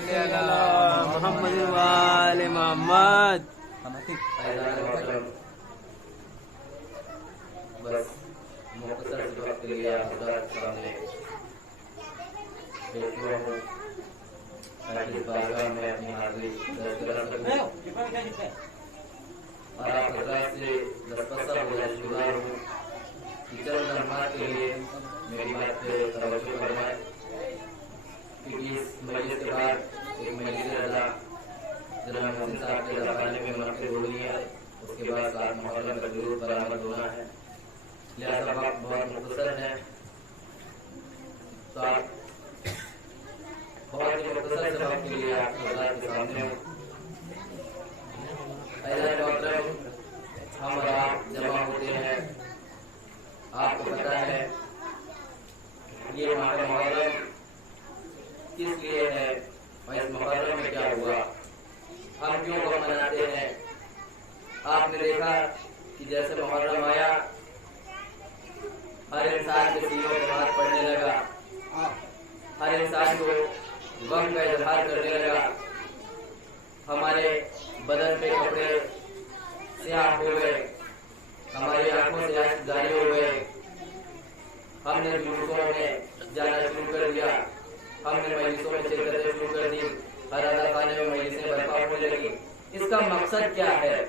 صل علی محمد وآل محمد. بس مختصر سے وقت لیا حضرات سامنے بیٹھا ہوں تاکہ بارگاہ میں اپنی حاضری درج کرا سکوں اور آپ حضرات سے دستبردار گزارش ہوں کہ چند لمحات کے لیے میری بات پہ توجہ فرمائیں، کیونکہ اس مجلس کے بعد ایک مجلس رضا جناب محسن صاحب کے دفانے میں منعقد ہونی ہے، اس کے بعد 7 محرم کا ضرور برآمد ہونا ہے، لہذا وقت بہت مختصر ہے تو آپ بہت ہی مختصر سے وقت کے لیے آپ حضرات کے سامنے ہوں. اعزاز محترم، ہم اور آپ جمع ہوتے ہیں، آپ کو پتہ ہے یہ ماہ محرم کس لیے ہے اور اس محرم میں کیا ہوا، ہم کیوں کو مناتے ہیں. آپ نے دیکھا کہ جیسے محرم آیا ہر انسان کے سینوں پہ ہاتھ پڑنے لگا، ہر انسان کو غم کا اظہار کرنے لگا، ہمارے بدن پہ کپڑے سیاہ ہو گئے، ہماری آنکھوں سے اشک جاری ہو گئے، ہم نے جلوسوں میں جانا شروع کر دیا، ہم نے مجلسوں میں شرکتیں شروع کر دی، ہر عزا خانے میں مجلسیں برپا ہونے لگی. اس کا مقصد کیا ہے؟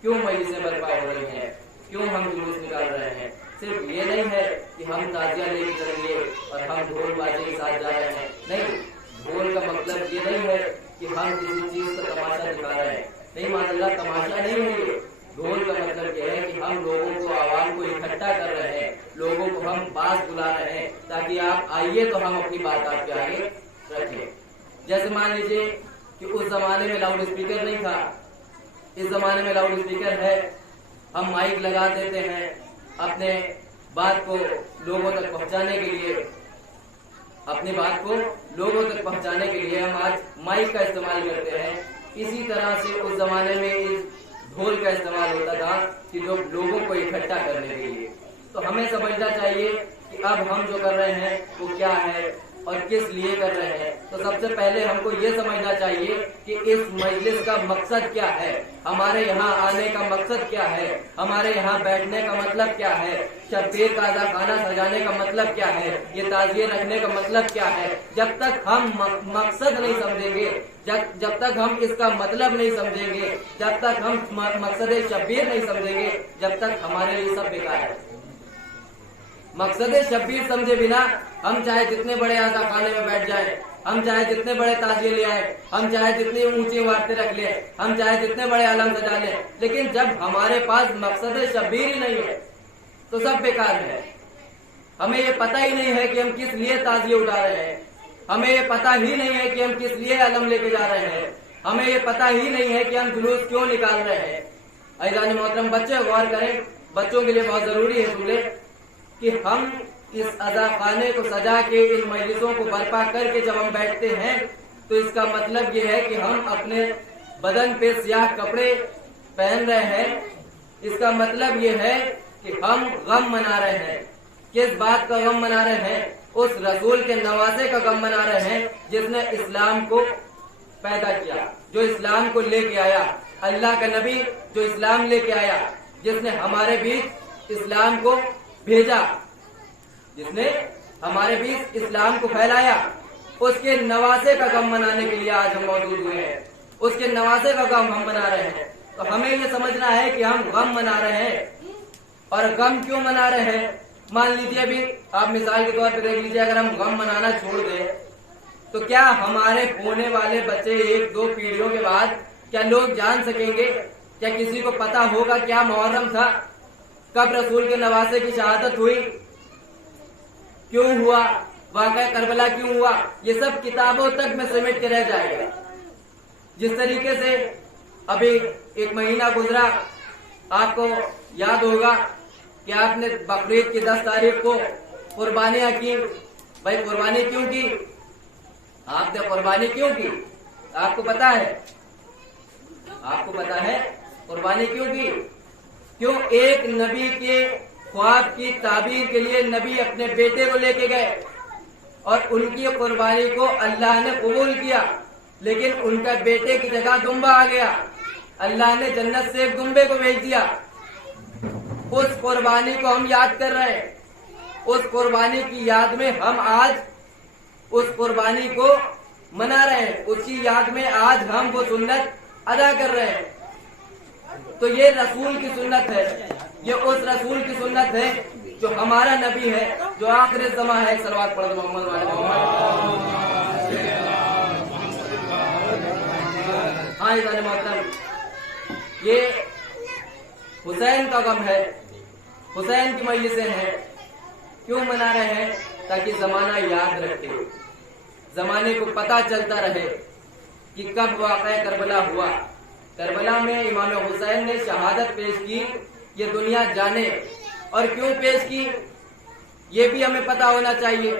کیوں مجلسیں برپا ہو رہی ہیں؟ کیوں ہم جلوس نکال رہے ہیں؟ صرف یہ نہیں ہے کہ ہم تازیہ لے کے چلیں گے اور ہم ڈھول باجے کے ساتھ جا رہے ہیں، نہیں، ڈھول کا مطلب یہ نہیں ہے کہ ہم کسی چیز کا تماشا دکھا رہے ہیں، نہیں مان اللہ، تماشا نہیں ہے یہ. ڈھول کا مطلب یہ ہے کہ ہم لوگوں کو، عوام کو اکٹھا کر رہے ہیں، لوگوں کو ہم پاس بلا رہے ہیں تاکہ آپ آئیے تو ہم اپنی بات آپ کے آگے رکھیں. جیسے مان لیجیے کہ اس زمانے میں لاؤڈ اسپیکر نہیں تھا، اس زمانے میں لاؤڈ اسپیکر ہے، ہم مائک لگا دیتے ہیں اپنے بات کو لوگوں تک پہنچانے کے لیے، اپنی بات کو لوگوں تک پہنچانے کے لیے ہم آج مائک کا استعمال کرتے ہیں. اسی طرح سے اس زمانے میں اس ڈھول کا استعمال ہوتا تھا کہ لوگوں کو اکٹھا کرنے کے لیے. تو ہمیں سمجھنا چاہیے کہ اب ہم جو کر رہے ہیں وہ کیا ہے اور کس لیے کر رہے ہیں. تو سب سے پہلے ہم کو یہ سمجھنا چاہیے کہ اس مجلس کا مقصد کیا ہے، ہمارے یہاں آنے کا مقصد کیا ہے، ہمارے یہاں بیٹھنے کا مطلب کیا ہے، شبیر کا عزا خانہ سجانے کا مطلب کیا ہے، یہ تعزیے رکھنے کا مطلب کیا ہے. جب تک ہم مقصد نہیں سمجھیں گے، جب تک ہم اس کا مطلب نہیں سمجھیں گے، جب تک ہم مقصد شبیر نہیں سمجھیں گے، جب تک ہمارے لیے سب بیکار ہے. مقصد شبیر سمجھے بنا ہم چاہے جتنے بڑے عزا خانے میں بیٹھ جائیں، ہم چاہے جتنے بڑے تعزیے لے آئے، ہم چاہے جتنی اونچی عمارتیں رکھ لیں، ہم چاہے جتنے بڑے علم سجا لیں، لیکن جب ہمارے پاس مقصد شبیر ہی نہیں ہے تو سب بیکار ہے. ہمیں یہ پتہ ہی نہیں ہے کہ ہم کس لیے تعزیے اٹھا رہے ہیں، ہمیں یہ پتہ ہی نہیں ہے کہ ہم کس لیے علم لے کے جا رہے ہیں، ہمیں یہ پتہ ہی نہیں ہے کہ ہم جلوس کیوں نکال رہے ہیں. عزیزان محترم، بچے غور کریں، بچوں کے لیے بہت ضروری ہے سولے کہ ہم اس عزا خانے کو سجا کے ان مجلسوں کو برپا کر کے جب ہم بیٹھتے ہیں تو اس کا مطلب یہ ہے کہ ہم اپنے بدن پہ سیاہ کپڑے پہن رہے ہیں. اس کا مطلب یہ ہے کہ ہم غم منا رہے ہیں. کس بات کا غم منا رہے ہیں؟ اس رسول کے نوازے کا غم منا رہے ہیں جس نے اسلام کو پیدا کیا، جو اسلام کو لے کے آیا، اللہ کا نبی جو اسلام لے کے آیا، جس نے ہمارے بیچ اسلام کو بھیجا، جس نے ہمارے بیچ اسلام کو پھیلایا، اس کے نوازے کا غم منانے کے لیے آج ہم موجود ہوئے ہیں. اس کے نوازے کا غم ہم منا رہے ہیں. تو ہمیں یہ سمجھنا ہے کہ ہم غم منا رہے ہیں. اور غم کیوں منا رہے ہیں؟ مان لیجیے ابھی آپ مثال کے طور پہ دیکھ لیجیے، اگر ہم غم منانا چھوڑ دیں تو کیا ہمارے ہونے والے بچے 1-2 پیڑھیوں کے بعد کیا لوگ جان سکیں گے؟ کیا کسی کو پتا ہوگا کیا محرم تھا؟ کب رسول کے نواسے کی شہادت ہوئی؟ کیوں ہوا؟ واقعہ کربلا کیوں ہوا؟ یہ سب کتابوں تک میں سمیٹ کے رہ جائے گا. جس طریقے سے ابھی 1 مہینہ گزرا، آپ کو یاد ہوگا کہ آپ نے بقرعید کی 10 تاریخ کو قربانیاں کی. بھائی قربانی کیوں کی؟ آپ نے قربانی کیوں کی؟ آپ کو پتا ہے؟ آپ کو پتا ہے قربانی کیوں کی؟ کیوں ایک نبی کے خواب کی تعبیر کے لیے نبی اپنے بیٹے کو لے کے گئے. اور ان کی قربانی کو اللہ نے قبول کیا، لیکن ان کا بیٹے کی جگہ دمبا آ گیا، اللہ نے جنت سے ایک دمبے کو بھیج دیا۔ اس قربانی کو ہم یاد کر رہے ہیں، اس قربانی کی یاد میں ہم آج اس قربانی کو منا رہے ہیں، اس کی یاد میں آج ہم وہ سنت ادا کر رہے ہیں۔ تو یہ رسول کی سنت ہے، یہ اس رسول کی سنت ہے جو ہمارا نبی ہے، جو آخر الزمان ہے۔ صلوات پڑھ دو محمد والے محمد۔ ہاں عزیزان محترم، یہ حسین کا غم ہے، حسین کی مجلسیں ہیں۔ کیوں منا رہے ہیں؟ تاکہ زمانہ یاد رکھے، زمانے کو پتہ چلتا رہے کہ کب واقعہ کربلا ہوا۔ کربلا میں امام حسین نے شہادت پیش کی، یہ دنیا جانے، اور کیوں پیش کی یہ بھی ہمیں پتہ ہونا چاہیے۔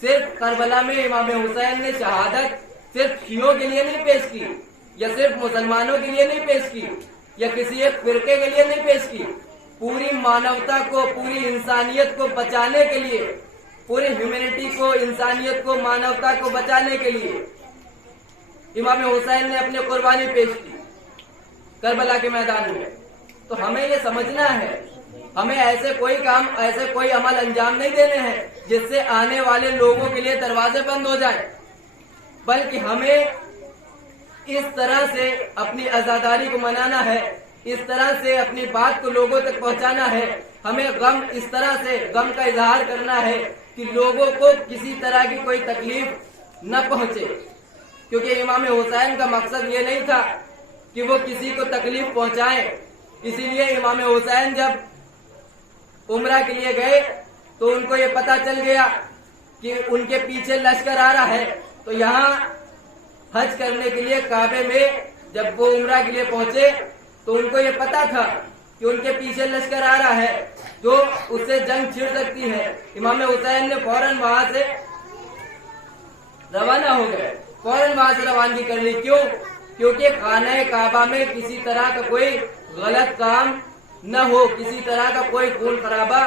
صرف کربلا میں امام حسین نے شہادت صرف شیعوں کے لیے نہیں پیش کی، یا صرف مسلمانوں کے لیے نہیں پیش کی، یا کسی ایک فرقے کے لیے نہیں پیش کی، پوری مانوتا کو، پوری انسانیت کو بچانے کے لیے، پوری ہیومینٹی کو، انسانیت کو، مانوتا کو بچانے کے لیے امام حسین نے اپنی قربانی پیش کی کربلا کے میدان میں۔ تو ہمیں یہ سمجھنا ہے، ہمیں ایسے کوئی کام، ایسے کوئی عمل انجام نہیں دینے ہیں جس سے آنے والے لوگوں کے لیے دروازے بند ہو جائیں، بلکہ ہمیں اس طرح سے اپنی عزاداری کو منانا ہے، اس طرح سے اپنی بات کو لوگوں تک پہنچانا ہے۔ ہمیں غم اس طرح سے غم کا اظہار کرنا ہے کہ لوگوں کو کسی طرح کی کوئی تکلیف نہ پہنچے، کیونکہ امام حسین کا مقصد یہ نہیں تھا کہ وہ کسی کو تکلیف پہنچائیں۔ اسی لیے امام حسین جب عمرہ کے لیے گئے تو ان کو یہ پتہ چل گیا کہ ان کے پیچھے لشکر آ رہا ہے، تو یہاں حج کرنے کے لیے کعبے میں جب وہ عمرہ کے لیے پہنچے تو ان کو یہ پتا تھا کہ ان کے پیچھے لشکر آ رہا ہے جو اس سے جنگ چھڑ سکتی ہے۔ امام حسین نے فوراً وہاں سے روانہ ہو گئے، فوراً وہاں سے روانگی کر لی۔ کیوں؟ کیونکہ خانہ کعبہ میں کسی طرح کا کوئی غلط کام نہ ہو، کسی طرح کا کوئی خون خرابہ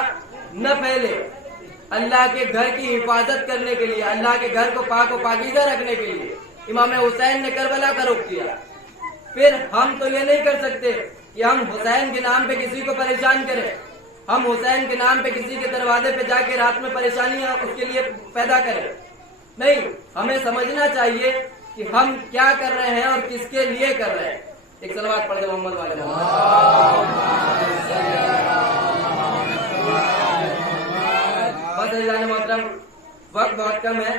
نہ پھیلے۔ اللہ کے گھر کی حفاظت کرنے کے لیے، اللہ کے گھر کو پاک و پاکیزہ رکھنے کے لیے امام حسین نے کربلا کا رخ کیا۔ پھر ہم تو یہ نہیں کر سکتے کہ ہم حسین کے نام پہ کسی کو پریشان کریں، ہم حسین کے نام پہ کسی کے دروازے پہ جا کے رات میں پریشانیاں اس کے لیے پیدا کریں۔ نہیں، ہمیں سمجھنا چاہیے کہ ہم کیا کر رہے ہیں اور کس کے لیے کر رہے ہیں۔ ایک صلوات پڑھ دے محمد والے بس عزیزان محترم، وقت بہت کم ہے،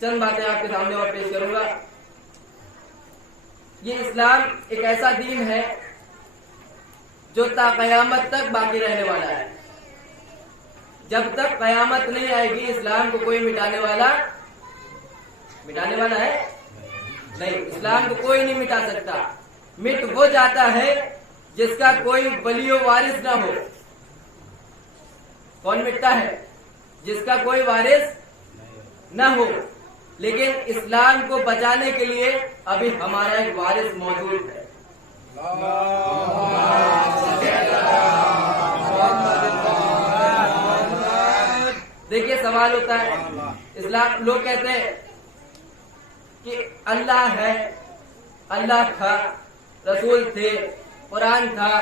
چند باتیں آپ کے سامنے اور پیش کروں گا۔ یہ اسلام ایک ایسا دین ہے جو تا قیامت تک باقی رہنے والا ہے۔ جب تک قیامت نہیں آئے گی اسلام کو کوئی مٹانے والا ہے نہیں، اسلام کو کوئی نہیں مٹا سکتا۔ مٹ وہ جاتا ہے جس کا کوئی ولی و وارث نہ ہو۔ کون مٹتا ہے؟ جس کا کوئی وارث نہ ہو۔ لیکن اسلام کو بچانے کے لیے ابھی ہمارا ایک وارث موجود ہے۔ دیکھیے سوال ہوتا ہے، اسلام لوگ کہتے ہیں کہ اللہ ہے، اللہ تھا، رسول تھے، قرآن تھا۔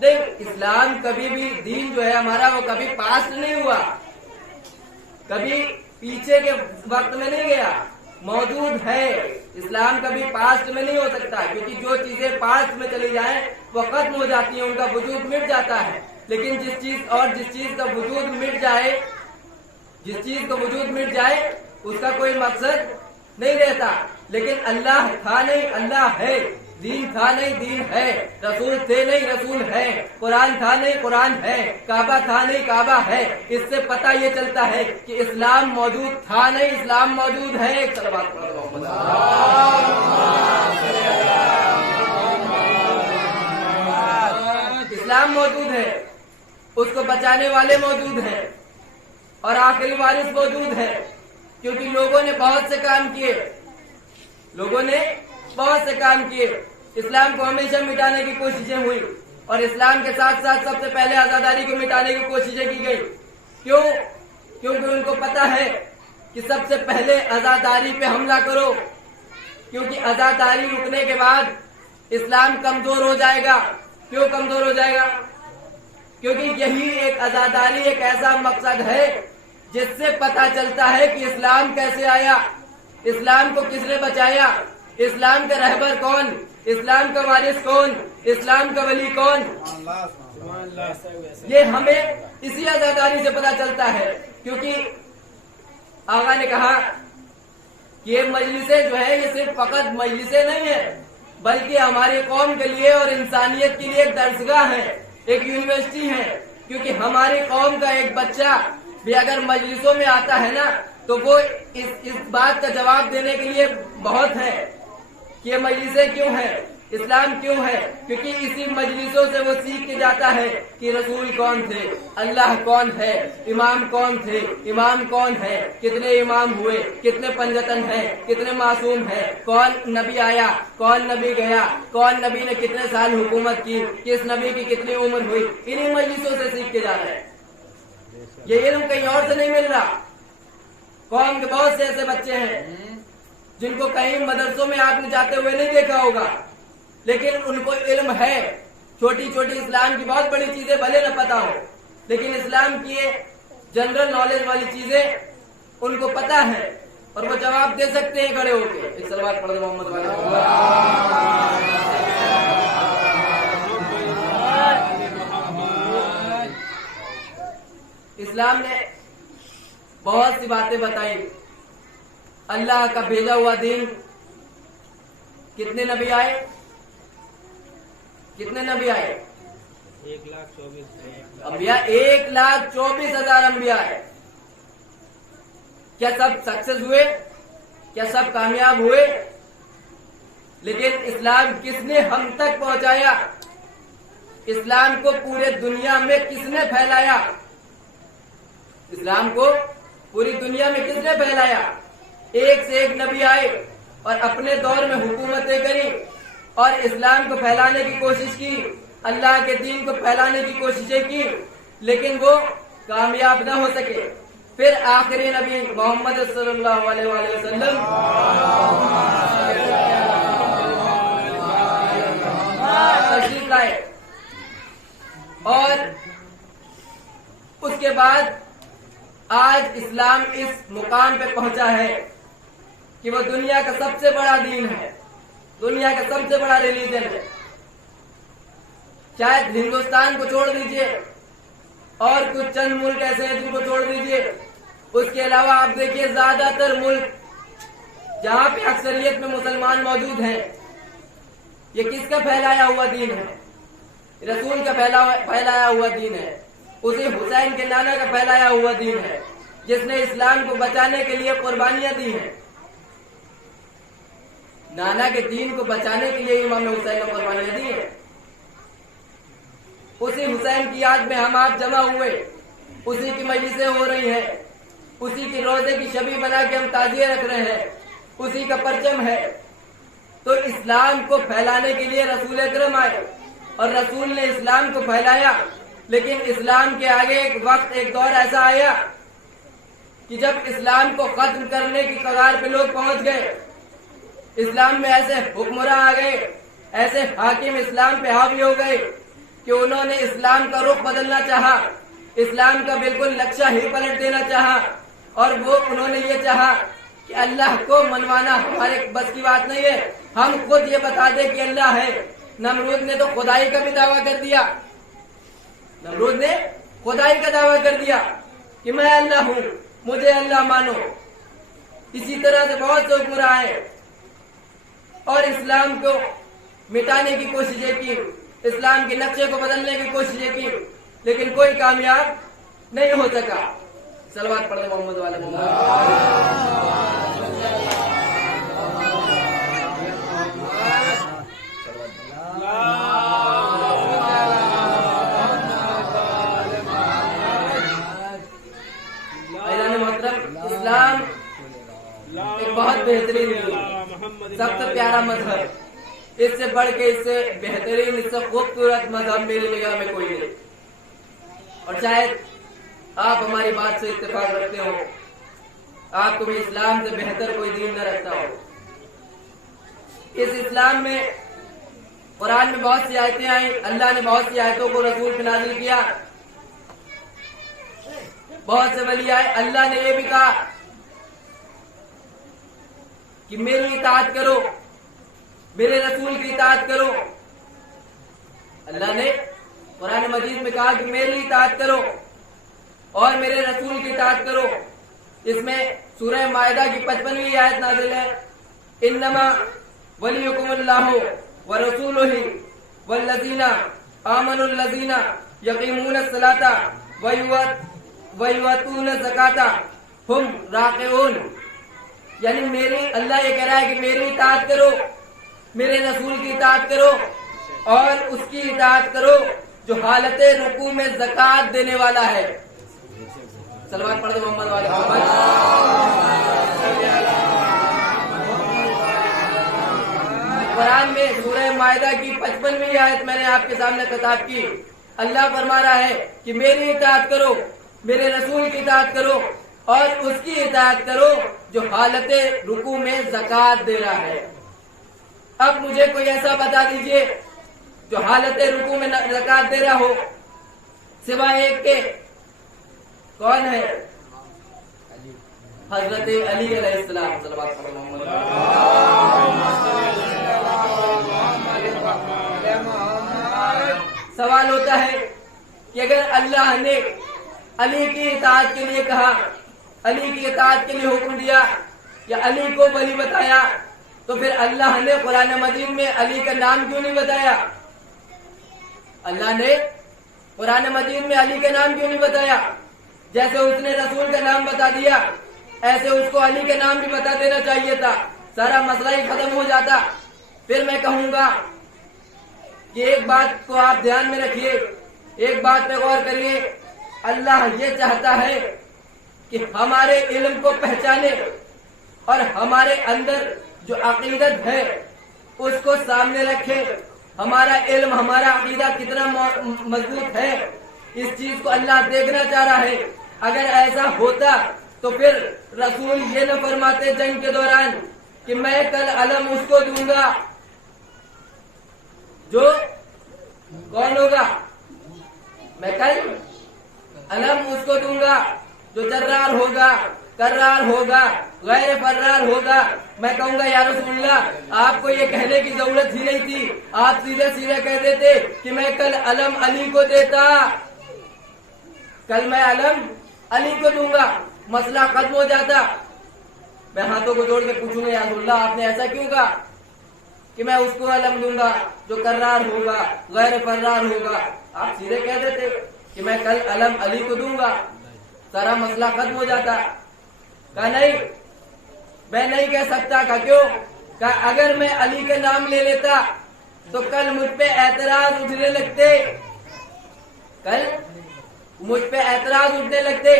دیکھ، اسلام کبھی بھی دین جو ہے ہمارا وہ کبھی پاسٹ نہیں ہوا، کبھی پیچھے کے وقت میں نہیں گیا، موجود ہے۔ اسلام کبھی پاسٹ میں نہیں ہو سکتا، کیونکہ جو چیزیں پاسٹ میں چلی جائیں وہ ختم ہو جاتی ہیں، ان کا وجود مٹ جاتا ہے۔ لیکن جس چیز کا وجود مٹ جائے، جس چیز کا وجود مٹ جائے اس کا کوئی مقصد نہیں رہتا۔ لیکن اللہ تھا نہیں، اللہ ہے، دین تھا نہیں، دین ہے، رسول تھے نہیں، رسول ہے، قرآن تھا نہیں، قرآن ہے، کعبہ تھا نہیں، کعبہ ہے۔ اس سے پتہ یہ چلتا ہے کہ اسلام موجود تھا نہیں، اسلام موجود ہے۔ ایک صلوات پڑھ لو۔ اسلام موجود ہے، اس کو بچانے والے موجود ہیں، اور آخری وارث موجود ہے۔ کیونکہ لوگوں نے بہت سے کام کیے، لوگوں نے بہت سے کام کیے، اسلام کو ہمیشہ مٹانے کی کوششیں ہوئی، اور اسلام کے ساتھ ساتھ سب سے پہلے آزاداری کو مٹانے کی کوششیں کی گئی۔ کیوں؟ کیونکہ ان کو پتا ہے کہ سب سے پہلے عزاداری پہ حملہ کرو، کیونکہ عزاداری رکنے کے بعد اسلام کمزور ہو جائے گا۔ کیوں کمزور ہو جائے گا؟ کیونکہ یہی ایک عزاداری ایک ایسا مقصد ہے جس سے پتہ چلتا ہے کہ اسلام کیسے آیا، اسلام کو کس نے بچایا، اسلام کا رہبر کون، اسلام کا وارث کون، اسلام کا ولی کون۔ یہ ہمیں اسی عزاداری سے پتہ چلتا ہے، کیونکہ آقا نے کہا کہ یہ مجلسیں جو ہے یہ صرف فقط مجلسیں نہیں ہیں، بلکہ ہماری قوم کے لیے اور انسانیت کے لیے ایک درسگاہ ہے، ایک یونیورسٹی ہے، کیونکہ ہماری قوم کا ایک بچہ بھی اگر مجلسوں میں آتا ہے نا تو وہ اس بات کا جواب دینے کے لیے بہت ہے کہ یہ مجلسیں کیوں ہیں، اسلام کیوں ہے، کیونکہ اسی مجلسوں سے وہ سیکھ کے جاتا ہے کہ رسول کون تھے، اللہ کون ہے، امام کون تھے، امام کون ہے، کتنے امام ہوئے، کتنے پنجتن ہیں، کتنے معصوم ہیں، کون نبی آیا، کون نبی گیا، کون نبی نے کتنے سال حکومت کی، کس نبی کی کتنی عمر ہوئی، انہی مجلسوں سے سیکھ کے جا رہے ہیں۔ یہ علم کہیں اور سے نہیں مل رہا۔ قوم کے بہت سے ایسے بچے ہیں جن کو کہیں مدرسوں میں آپ نے جاتے ہوئے نہیں دیکھا ہوگا، لیکن ان کو علم ہے، چھوٹی چھوٹی اسلام کی بہت بڑی چیزیں بھلے نہ پتا ہو، لیکن اسلام کی جنرل نالج والی چیزیں ان کو پتا ہے اور وہ جواب دے سکتے ہیں کھڑے ہو کے۔ ایک صلوات پڑھ دیں محمد والے۔ اسلام نے بہت سی باتیں بتائی۔ اللہ کا بھیجا ہوا دین، کتنے نبی آئے، کتنے نبی آئے؟ 1,24,000 انبیاء، 1,24,000 انبیاء ہے۔ کیا سب سکسیس ہوئے؟ کیا سب کامیاب ہوئے؟ لیکن اسلام کس نے ہم تک پہنچایا؟ اسلام کو پورے دنیا میں کس نے پھیلایا؟ اسلام کو پوری دنیا میں کس نے پھیلایا؟ ایک سے ایک نبی آئے اور اپنے دور میں حکومتیں کری اور اسلام کو پھیلانے کی کوشش کی، اللہ کے دین کو پھیلانے کی کوششیں کی، لیکن وہ کامیاب نہ ہو سکے۔ پھر آخری نبی محمد صلی اللہ علیہ وآلہ وسلم تشریف لائے اور اس کے بعد آج اسلام اس مقام پہ پہنچا ہے کہ وہ دنیا کا سب سے بڑا دین ہے، دنیا کا سب سے بڑا ریلیجن ہے۔ شاید ہندوستان کو چھوڑ دیجئے اور کچھ چند ملک ایسے ہیں جن کو چھوڑ دیجئے، اس کے علاوہ آپ دیکھیے زیادہ تر ملک جہاں پہ اکثریت میں مسلمان موجود ہیں، یہ کس کا پھیلایا ہوا دین ہے؟ رسول کا پھیلایا ہوا دین ہے، اسی حسین کے نانا کا پھیلایا ہوا دین ہے جس نے اسلام کو بچانے کے لیے قربانیاں دی ہیں۔ نانا کے دین کو بچانے کے لیے امام حسین نے قربانیاں دی ہیں۔ اسی حسین کی یاد میں ہم آپ جمع ہوئے، اسی کی مجلسیں ہو رہی ہیں، اسی کی روزے کی شبی بنا کے ہم تعزیے رکھ رہے ہیں، اسی کا پرچم ہے۔ تو اسلام کو پھیلانے کے لیے رسول اکرم آئے اور رسول نے اسلام کو پھیلایا، لیکن اسلام کے آگے ایک وقت ایک دور ایسا آیا کہ جب اسلام کو ختم کرنے کی کگار پہ لوگ پہنچ گئے، اسلام میں ایسے حکمراں آ گئے، ایسے حاکم اسلام پہ حاوی ہو گئے کہ انہوں نے اسلام کا رخ بدلنا چاہا، اسلام کا بالکل نقشہ ہی پلٹ دینا چاہا، اور وہ انہوں نے یہ چاہا کہ اللہ کو منوانا ہمارے بس کی بات نہیں ہے، ہم خود یہ بتا دیں کہ اللہ ہے۔ نمرود نے تو خدائی کا بھی دعویٰ کر دیا، نمرود نے خدائی کا دعویٰ کر دیا کہ میں اللہ ہوں، مجھے اللہ مانو۔ اسی طرح سے بہت سے حکمراں آئے اور اسلام کو مٹانے کی کوششیں کی، اسلام کے نقشے کو بدلنے کی کوششیں کی، لیکن کوئی کامیاب نہیں ہو سکا۔ صلوات پڑھیں محمد والے اسلام ایک بہت بہترین سب سے پیارا مذہب، اس سے بڑھ کے اس سے بہترین، اس سے خوبصورت مذہب میری نگاہ میں کوئی نہیں۔ اور شاید آپ ہماری بات سے اتفاق رکھتے ہو، آپ کو بھی اسلام سے بہتر کوئی دین نہ رکھتا ہو۔ اس اسلام میں قرآن میں بہت سی آیتیں آئیں، اللہ نے بہت سی آیتوں کو رسول پہ نازل کیا، بہت سے ولی آئے، اللہ نے یہ بھی کہا کہ میری اطاعت کرو، میرے رسول کی اطاعت کرو۔ اللہ نے قرآن مجید میں کہا کہ میری اطاعت کرو اور میرے رسول کی اطاعت کرو۔ اس میں سورہ مائدہ کی 55ویں آیت نازل ہے، انما ولیکم اللہ ورسولہ والذین آمنوا الذین یقیمون الصلاۃ ویؤتون الزکاۃ ہم راکعون۔ یعنی اللہ یہ کہہ رہا ہے کہ میری اطاعت کرو، میرے رسول کی اطاعت کرو اور اس کی اطاعت کرو جو حالت رکوع میں زکوٰۃ دینے والا ہے۔ صلوات پڑھ دو محمد والے محمد۔ قرآن میں سورہ مائدہ کی 55ویں آیت میں نے آپ کے سامنے خطاب کی، اللہ فرما رہا ہے کہ میری اطاعت کرو، میرے رسول کی اطاعت کرو اور اس کی اطاعت کرو جو حالت رکوع میں زکوٰۃ دے رہا ہے۔ اب مجھے کوئی ایسا بتا دیجئے جو حالت رکوع میں زکوٰۃ دے رہا ہو سوائے ایک کے، کون ہے؟ حضرت علی علیہ السلام۔ صلوات پڑھو محمد۔ سوال ہوتا ہے کہ اگر اللہ نے علی کی اطاعت کے لیے کہا، علی کی اطاعت کے لیے حکم دیا یا علی کو ولی بتایا، تو پھر اللہ نے قرآن مجید میں علی کا نام کیوں نہیں بتایا؟ اللہ نے قرآن مجید میں علی کا نام کیوں نہیں بتایا؟ جیسے اس نے رسول کا نام بتا دیا ایسے اس کو علی کا نام بھی بتا دینا چاہیے تھا، سارا مسئلہ ہی ختم ہو جاتا۔ پھر میں کہوں گا کہ ایک بات کو آپ دھیان میں رکھیے، ایک بات پہ غور کریے، اللہ یہ چاہتا ہے کہ ہمارے علم کو پہچانے اور ہمارے اندر جو عقیدت ہے اس کو سامنے رکھے۔ ہمارا علم، ہمارا عقیدہ کتنا مضبوط ہے، اس چیز کو اللہ دیکھنا چاہ رہا ہے۔ اگر ایسا ہوتا تو پھر رسول یہ نہ فرماتے جنگ کے دوران کہ میں کل علم اس کو دوں گا جو کون ہوگا، میں کل علم اس کو دوں گا جو جرار ہوگا، کرار ہوگا، غیر فرار ہوگا۔ میں کہوں گا یا رسول اللہ آپ کو یہ کہنے کی ضرورت ہی نہیں تھی، آپ سیدھے سیدھے کہہ دیتے کہ میں کل علم علی کو دیتا، کل میں علم علی کو دوں گا، مسئلہ ختم ہو جاتا۔ میں ہاتھوں کو جوڑ کے پوچھوں گا یا رسول اللہ آپ نے ایسا کیوں کہا کہ میں اس کو علم دوں گا جو کرار ہوگا، غیر فرار ہوگا؟ آپ سیدھے کہہ دیتے کہ میں کل علم علی کو دوں گا، سارا مسئلہ ختم ہو جاتا۔ کہا نہیں، میں نہیں کہہ سکتا۔ کہا کیوں؟ کہا اگر میں علی کا نام لے لیتا تو کل مجھ پہ اعتراض اٹھنے لگتے، کل مجھ پہ اعتراض اٹھنے لگتے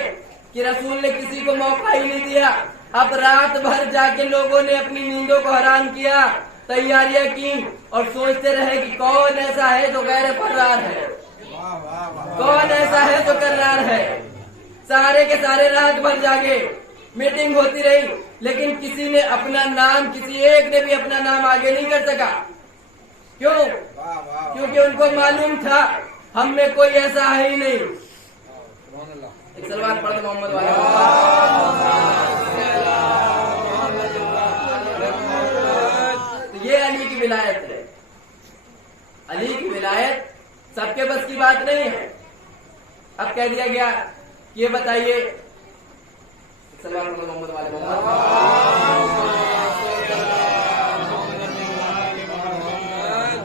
کہ رسول نے کسی کو موقع ہی نہیں دیا۔ اب رات بھر جا کے لوگوں نے اپنی نیندوں کو حرام کیا، تیاریاں کی اور سوچتے رہے کہ کون ایسا ہے جو غیر فرار ہے، کون ایسا ہے جو کرار ہے۔ سارے کے سارے رات بھر جاگے، میٹنگ ہوتی رہی، لیکن کسی نے اپنا نام، کسی ایک نے بھی اپنا نام آگے نہیں کر سکا۔ کیوں؟ کیونکہ ان کو معلوم تھا ہم میں کوئی ایسا ہے ہی نہیں۔ ایک صلوات پڑھ دو محمد والے۔ تو یہ علی کی ولایت ہے۔ علی کی ولایت سب کے بس کی بات نہیں ہے۔ اب کہہ دیا گیا کہ یہ بتائیے، صلوات پڑھ دو محمد والے محمد۔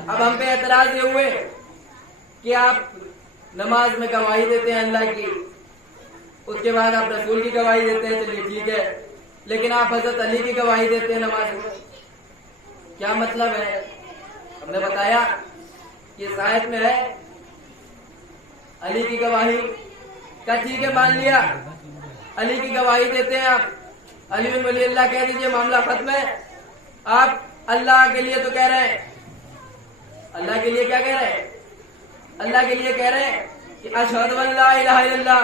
اب ہم پہ اعتراض یہ ہوئے کہ آپ نماز میں گواہی دیتے ہیں اللہ کی، اس کے بعد آپ رسول کی گواہی دیتے ہیں، چلیے ٹھیک ہے، لیکن آپ حضرت علی کی گواہی دیتے ہیں نماز میں، کیا مطلب ہے؟ ہم نے بتایا کہ اس آیت میں ہے علی کی گواہی کا، ٹھیک ہے مان لیا علی کی گواہی دیتے ہیں آپ، علی بن ولی اللہ کہہ دیجئے معاملہ ختم ہے۔ آپ اللہ کے لیے تو کہہ رہے ہیں، اللہ کے لیے کیا کہہ رہے ہیں؟ اللہ کے لیے کہہ رہے ہیں کہ اشہد ان لا الہ الا اللہ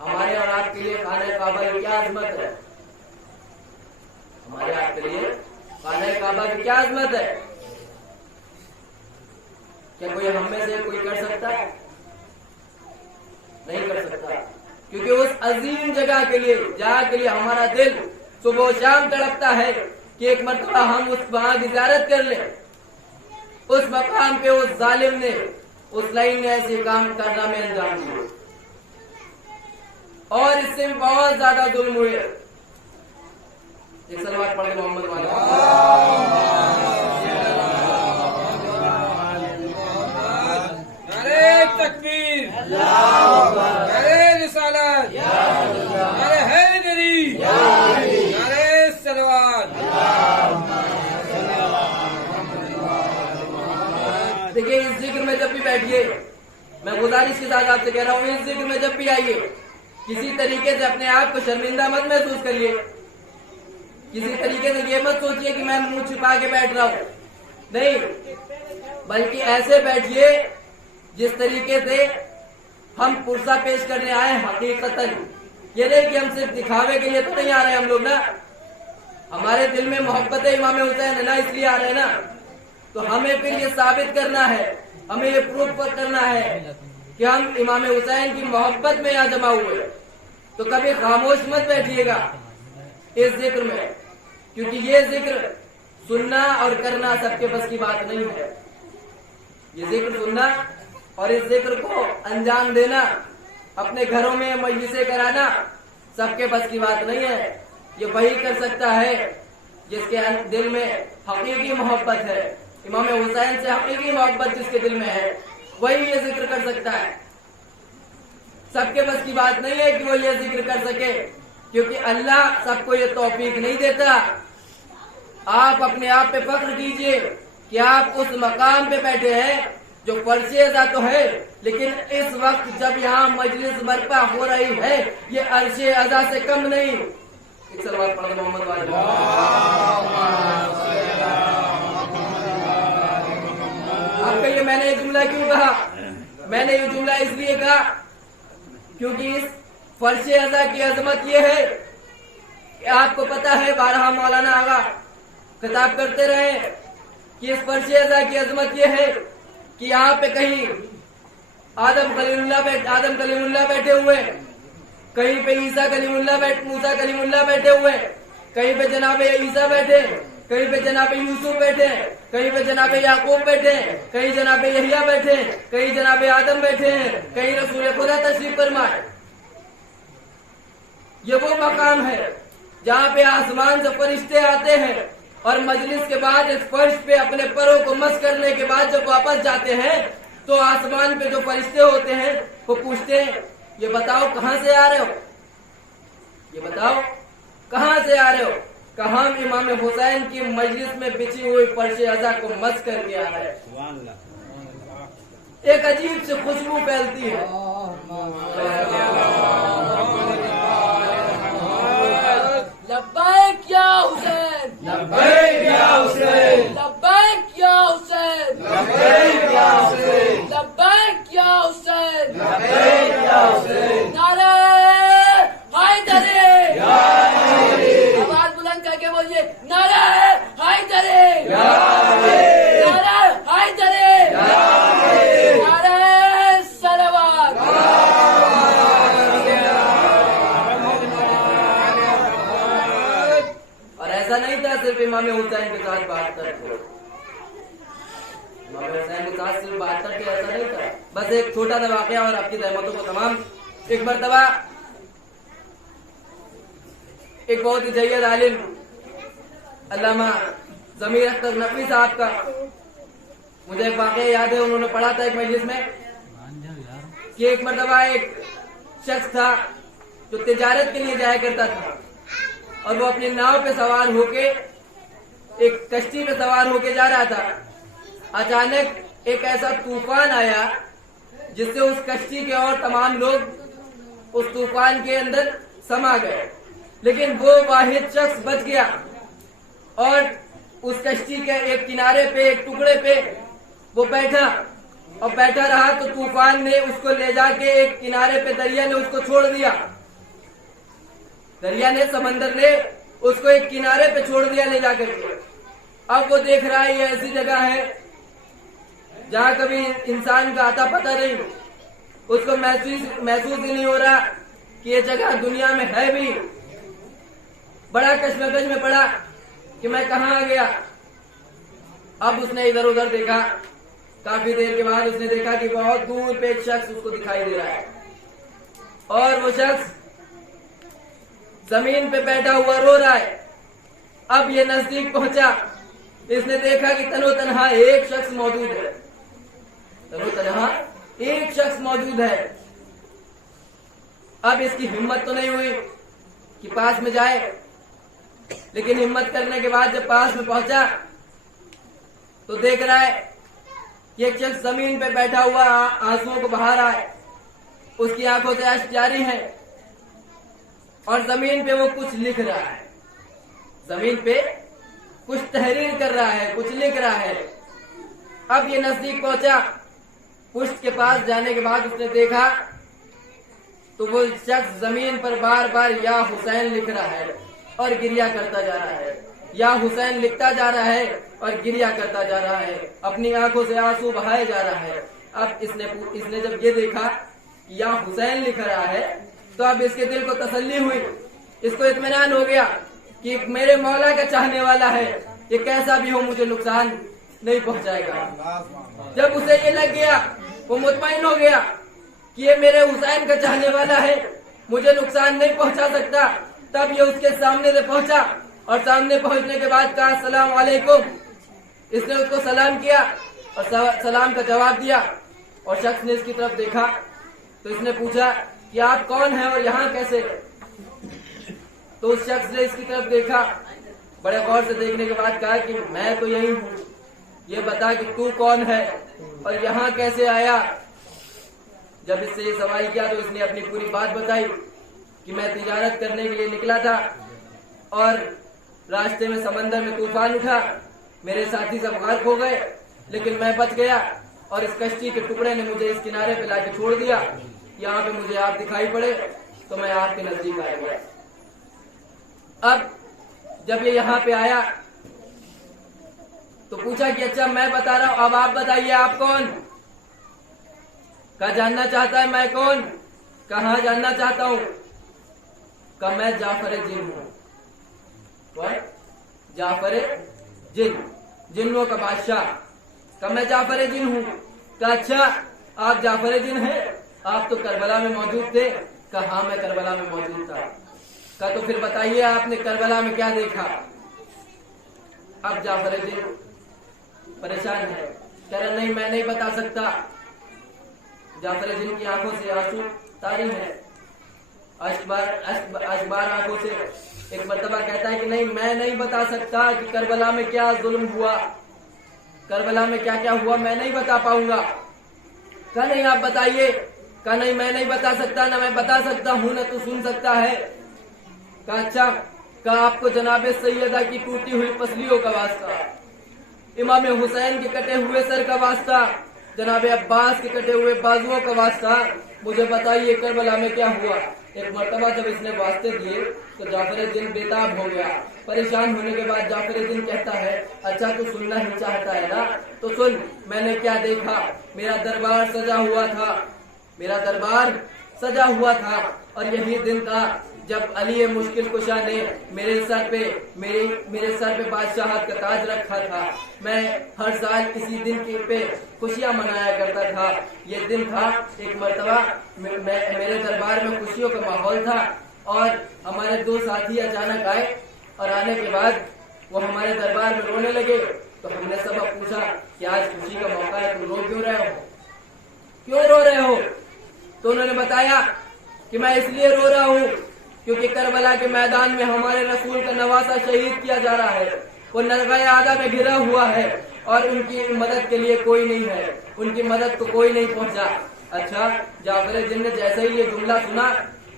ہمارے اور آپ کے لیے خانہ کعبہ کی کیا عظمت ہے؟ ہمارے آپ کے لیے خانہ کعبہ کی کیا عظمت ہے؟ کیا کوئی ہم میں سے کوئی کر سکتا ہے؟ نہیں کر سکتا، کیونکہ اس عظیم جگہ کے لیے جہاں کے لیے ہمارا دل صبح و شام تڑپتا ہے کہ ایک مرتبہ ہم اس وہاں کی زیارت کر لیں، اس مقام پہ اس ظالم نے، اس لائن نے ایسے کام کرنا میں انجام دیے اور اس سے بہت زیادہ ظلم ہوئے۔ ایک صلوات پڑھ محمد والے تکبیر، نعرے رسالت، نعرے حیدری، نعرے صلوات۔ دیکھیے اس ذکر میں جب بھی بیٹھیے، میں گزارش کے ساتھ آپ سے کہہ رہا ہوں، اس ذکر میں جب بھی آئیے کسی طریقے سے اپنے آپ کو شرمندہ مت محسوس کریے، کسی طریقے سے یہ مت سوچیے کہ میں منہ چھپا کے بیٹھ رہا ہوں، نہیں، بلکہ ایسے بیٹھیے جس طریقے سے ہم پرسہ پیش کرنے آئے ہیں حقیقتاً، یہ نہیں کہ ہم صرف دکھاوے کے لیے تو نہیں آ رہے ہم لوگ نا، ہمارے دل میں محبت امام حسین ہے نا، اس لیے آ رہے ہیں نا، تو ہمیں پھر یہ ثابت کرنا ہے، ہمیں یہ پروف کرنا ہے کہ ہم امام حسین کی محبت میں یہاں جمع ہوئے، تو کبھی خاموش مت بیٹھیے گا اس ذکر میں، کیونکہ یہ ذکر سننا اور کرنا سب کے بس کی بات نہیں ہے، یہ ذکر سننا اور اس ذکر کو انجام دینا، اپنے گھروں میں مجلسیں کرانا سب کے بس کی بات نہیں ہے، یہ وہی کر سکتا ہے جس کے دل میں حقیقی محبت ہے، امام حسین سے حقیقی محبت جس کے دل میں ہے وہی یہ ذکر کر سکتا ہے، سب کے بس کی بات نہیں ہے کہ وہ یہ ذکر کر سکے، کیونکہ اللہ سب کو یہ توفیق نہیں دیتا۔ آپ اپنے آپ پہ فخر کیجئے کہ آپ اس مقام پہ بیٹھے ہیں جو فرش ازا تو ہے، لیکن اس وقت جب یہاں مجلس برپا ہو رہی ہے یہ عرش ازا سے کم نہیں۔ ایک صلوات پڑھ محمد والے۔ آپ کہیے میں نے یہ جملہ کیوں کہا؟ میں نے یہ جملہ اس لیے کہا کیونکہ اس فرش ازا کی عظمت یہ ہے کہ آپ کو پتا ہے بارہا مولانا آغا خطاب کرتے رہے کہ اس فرش ازا کی عظمت یہ ہے کہ یہاں پہ کہیں آدم کلیم اللہ بیٹھے ہوئے، کہیں پہ موسیٰ کلیم اللہ بیٹھے ہوئے، کہیں پہ جناب عیسیٰ بیٹھے، کہیں پہ جناب یوسف بیٹھے، کہیں پہ جناب یعقوب بیٹھے، کہیں جناب یحییٰ بیٹھے، کہیں جناب آدم بیٹھے ہیں، کہیں رسول خدا تشریف فرمائے۔ یہ وہ مقام ہے جہاں پہ آسمان سے فرشتے آتے ہیں اور مجلس کے بعد اس فرش پہ اپنے پروں کو مس کرنے کے بعد جب واپس جاتے ہیں تو آسمان پہ جو فرشتے ہوتے ہیں وہ پوچھتے ہیں یہ بتاؤ کہاں سے آ رہے ہو، یہ بتاؤ کہاں سے آ رہے ہو؟ کہ ہم امام حسین کی مجلس میں بچھی ہوئی فرش ازا کو مس کر کے آ رہے ہیں۔ ایک عجیب سی خوشبو پھیلتی ہے، لبیک یا حسین، لبیک یا حسین، لبیک یا حسین، لبیک یا حسین، لبیک یا حسین، لبیک یا حسین، نعرہ حیدری، آواز بلند کر کے بولیے نعرہ حیدری، نعرہ حیدری، نعرہ صلوات۔ اور ایسا نہیں تھا صرف امام حسین کے ساتھ بات کرتے، امام حسین کے ساتھ صرف بات کرتے ایسا نہیں تھا، بس ایک چھوٹا سا واقعہ اور آپ کی رحمتوں کو تمام۔ ایک مرتبہ ایک بہت ہی جید عالم علامہ ضمیر اختر نقوی صاحب کا مجھے ایک واقعہ یاد ہے، انہوں نے پڑھا تھا ایک مجلس میں کہ ایک مرتبہ ایک شخص تھا جو تجارت کے لیے جایا کرتا تھا اور وہ اپنی ناؤ پہ سوار ہو کے ایک کشتی پہ سوار ہو کے جا رہا تھا، اچانک ایک ایسا طوفان آیا جس سے اس کشتی کے اور تمام لوگ اس طوفان کے اندر سما گئے، لیکن وہ واحد شخص بچ گیا اور اس کشتی کے ایک کنارے پہ ایک ٹکڑے پہ وہ بیٹھا اور بیٹھا رہا تو طوفان نے اس کو لے جا کے ایک کنارے پہ دریا نے اس کو چھوڑ دیا. دریا نے سمندر نے اس کو ایک کنارے پہ چھوڑ دیا لے جا کر کے. اب وہ دیکھ رہا ہے یہ ایسی جگہ ہے جہاں کبھی انسان کا آتا پتہ نہیں, اس کو محسوس ہی نہیں ہو رہا کہ یہ جگہ دنیا میں ہے بھی. بڑا کشمکش میں پڑا کہ میں کہاں آ گیا. اب اس نے ادھر ادھر دیکھا, کافی دیر کے بعد اس نے دیکھا کہ بہت دور پہ ایک شخص اس کو دکھائی دے رہا ہے, اور وہ شخص زمین پہ بیٹھا ہوا رو رہا ہے. اب یہ نزدیک پہنچا, اس نے دیکھا کہ تنو تنہا ایک شخص موجود ہے. تنو تنہا ایک شخص موجود ہے. اب اس کی ہمت تو نہیں ہوئی کہ پاس میں جائے, لیکن ہمت کرنے کے بعد جب پاس میں پہنچا تو دیکھ رہا ہے کہ ایک شخص زمین پہ بیٹھا ہوا آنسوؤں کو بہا رہا ہے. اس کی آنکھوں سے اشک جاری ہے اور زمین پہ وہ کچھ لکھ رہا ہے. زمین پہ کچھ تحریر کر رہا ہے, کچھ لکھ رہا ہے. اب یہ نزدیک پہنچا, پشت کے پاس جانے کے بعد اس نے دیکھا تو وہ شخص زمین پر بار بار یا حسین لکھ رہا ہے اور گریہ کرتا جا رہا ہے. یا حسین لکھتا جا رہا ہے اور گریہ کرتا جا رہا ہے, اپنی آنکھوں سے آنسو بہائے جا رہا ہے. اب اس نے جب یہ دیکھا یا حسین لکھ رہا ہے تو اب اس کے دل کو تسلی ہوئی, اس کو اطمینان ہو گیا کہ میرے مولا کا چاہنے والا ہے, یہ کیسا بھی ہو مجھے نقصان نہیں پہنچائے گا. جب اسے یہ لگ گیا وہ مطمئن ہو گیا کہ یہ میرے حسین کا چاہنے والا ہے, مجھے نقصان نہیں پہنچا سکتا. تب یہ اس کے سامنے سے پہنچا اور سامنے پہنچنے کے بعد کہا السلام علیکم. اس نے اس کو سلام کیا اور سلام کا جواب دیا, اور شخص نے اس کی طرف دیکھا تو اس نے پوچھا کہ آپ کون ہیں اور یہاں کیسے؟ تو اس شخص نے اس کی طرف دیکھا, بڑے غور سے دیکھنے کے بعد کہا کہ میں تو یہی ہوں, یہ بتا کہ تو کون ہے اور یہاں کیسے آیا؟ جب اس سے یہ سوال کیا تو اس نے اپنی پوری بات بتائی کہ میں تجارت کرنے کے لیے نکلا تھا اور راستے میں سمندر میں طوفان اٹھا, میرے ساتھی سب غرق ہو گئے, لیکن میں بچ گیا اور اس کشتی کے ٹکڑے نے مجھے اس کنارے پہ لا کے چھوڑ دیا. یہاں پہ مجھے آپ دکھائی پڑے تو میں آپ کے نزدیک آ گیا. اب جب یہ یہاں پہ آیا تو پوچھا کہ اچھا میں بتا رہا ہوں, اب آپ بتائیے آپ کون؟ کہا جاننا چاہتا ہے میں کون؟ کہاں جاننا چاہتا ہوں؟ کہا میں جعفر جن ہوں. جعفر جن, جنوں کا بادشاہ. کہا میں جعفر جن ہوں. کہا اچھا آپ جعفر جن ہیں, آپ تو کربلا میں موجود تھے. کہا ہاں میں کربلا میں موجود تھا. کہا تو پھر بتائیے آپ نے کربلا میں کیا دیکھا؟ اب جعفر جن پریشان ہے, کہہ رہا نہیں میں نہیں بتا سکتا. جعفر جن کی آنکھوں سے آنسو طاری ہے, اشبار آنکھوں سے. ایک مرتبہ کہتا ہے کہ نہیں میں نہیں بتا سکتا کہ کربلا میں کیا ظلم ہوا, کربلا میں کیا کیا ہوا میں نہیں بتا پاؤں گا. کہا نہیں آپ بتائیے. کہا نہیں میں نہیں بتا سکتا, نہ میں بتا سکتا ہوں نہ تو سن سکتا ہے. کہا اچھا. کہا آپ کو جناب سیدہ کی ٹوٹی ہوئی پسلیوں کا واسطہ, امام حسین کے کٹے ہوئے سر کا واسطہ, جناب عباس کے کٹے ہوئے بازوؤں کا واسطہ, مجھے بتائیے کربلا میں کیا ہوا. ایک مرتبہ جب اس نے واسطے دیے تو جعفر جن بیتاب ہو گیا. پریشان ہونے کے بعد جعفر جن کہتا ہے اچھا تو سننا ہی چاہتا ہے نا تو سن, میں نے کیا دیکھا. میرا دربار سجا ہوا تھا, میرا دربار سجا ہوا تھا, اور یہی دن تھا جب علی مشکل کشا نے میرے سر پہ بادشاہت کا تاج رکھا تھا. میں ہر سال اسی دن کے پہ خوشیاں منایا کرتا تھا. یہ دن تھا ایک مرتبہ میرے دربار میں خوشیوں کا ماحول تھا, اور ہمارے دو ساتھی اچانک آئے, اور آنے کے بعد وہ ہمارے دربار میں رونے لگے. تو ہم نے سبق پوچھا کہ آج خوشی کا موقع ہے, تم رو کیوں رہے ہو, کیوں رو رہے ہو؟ تو انہوں نے بتایا کہ میں اس لیے رو رہا ہوں کیونکہ کربلا کے میدان میں ہمارے رسول کا نواسہ شہید کیا جا رہا ہے. وہ نرغہ آدھا میں گھرا ہوا ہے اور ان کی مدد کے لیے کوئی نہیں ہے, ان کی مدد کو کوئی نہیں پہنچا. اچھا. جعفر جن نے جیسے ہی یہ جملہ سنا